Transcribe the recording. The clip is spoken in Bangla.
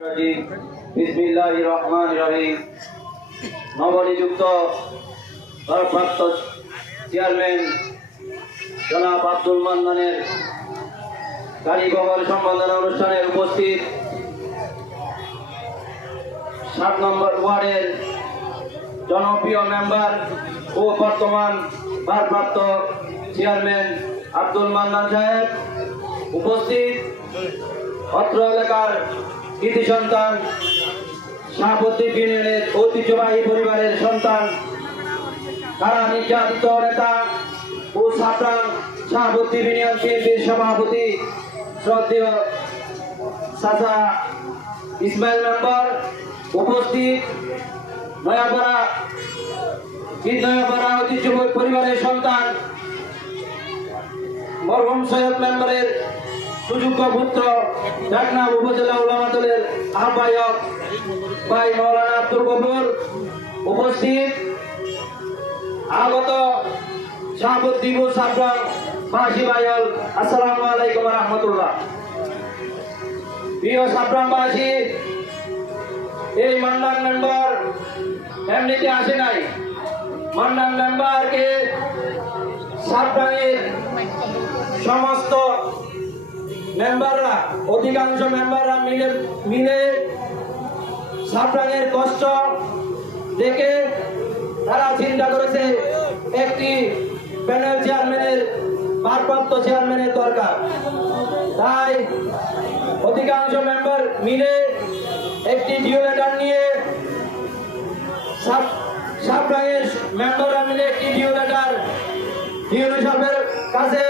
বিসমিল্লাহির রহমানির রহিম। নবনিযুক্ত ভারপ্রাপ্ত চেয়ারম্যান জনাব আব্দুল মান্নানের গাড়ি বহর সম্বর্ধনা অনুষ্ঠানে উপস্থিত 7 নম্বর ওয়ার্ডের জনপ্রিয় মেম্বার ও বর্তমান ভারপ্রাপ্ত চেয়ারম্যান আব্দুল মান্নান সাহেব, উপস্থিত অত্র এলাকার কৃতি সন্তান শাহবুদ্দিন ইউনিয়নের ঐতিহ্যবাহী পরিবারের সন্তান, তারা নির্যাতিত নেতা ও ছাত্রাং শাহবুদ্দিন ইউনিয়ন বিএনপির সভাপতি শ্রদ্ধেয় চাচা ইসমাইল মেম্বার, উপস্থিত নয়াপাড়া ঐতিহ্যবাহী পরিবারের সন্তান মরহুম সৈয়দ মেম্বারের সুযোগ্য পুত্র ঢাকনা উপজেলা উলামা দলের আহ্বায়ক ভাই মাওলানা আব্দুল গফুর, উপস্থিত আগত শাহবুদ্দিন ও ছাত্রাং বাসী ভাইল, আসসালামু আলাইকুম ওয়া রাহমাতুল্লাহ। প্রিয় ছাত্রাংবাসী, এই মান্নান মেম্বার এমনিতে আসে নাই। মান্নান মেম্বারকে ছাত্রাংয়ের সমস্ত মেম্বাররা, অধিকাংশ মেম্বাররা মিলে ছাত্রাংয়ের কষ্ট দেখে তারা চিন্তা করেছে একটি প্যানেল চেয়ারম্যানের, ভারপ্রাপ্ত চেয়ারম্যানের দরকার। তাই অধিকাংশ মেম্বার মিলে একটি ডিও লেটার নিয়ে, ছাত্রাংয়ের মেম্বাররা মিলে একটি ডিও লেটার ডিও সাহেবের কাছে